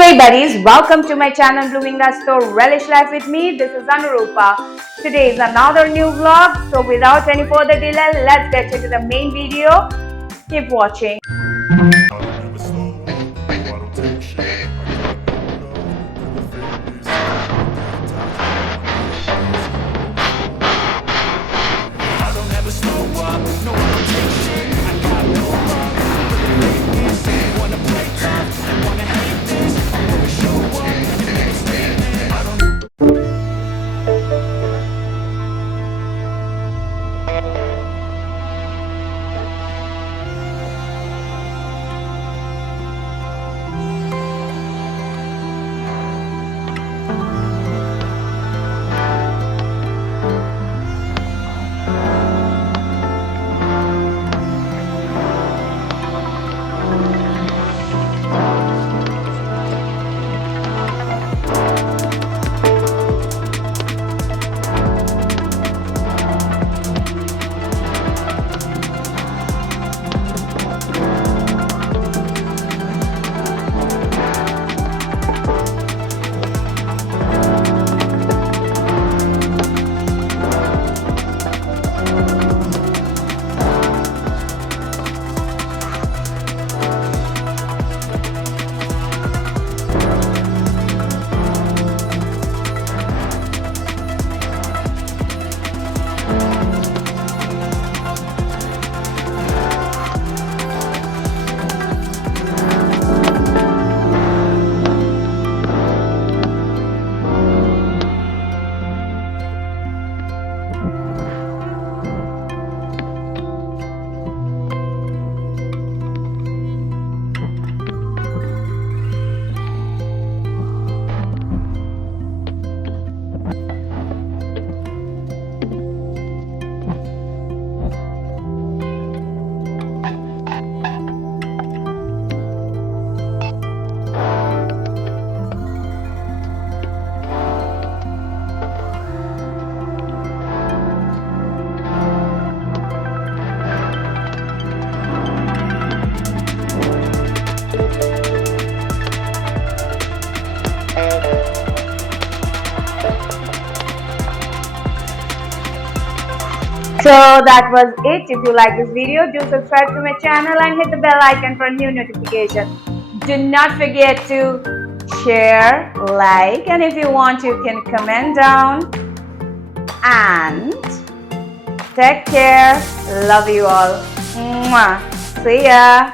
Hey buddies, welcome to my channel Blooming the Store Relish Life with me. This is Anurupa. Today is another new vlog. So without any further delay, let's get into the main video. Keep watching. So that was it. If you like this video, do subscribe to my channel and hit the bell icon for new notification. Do not forget to share, like, and if you want you can comment down. And take care. Love you all. Mwah. See ya.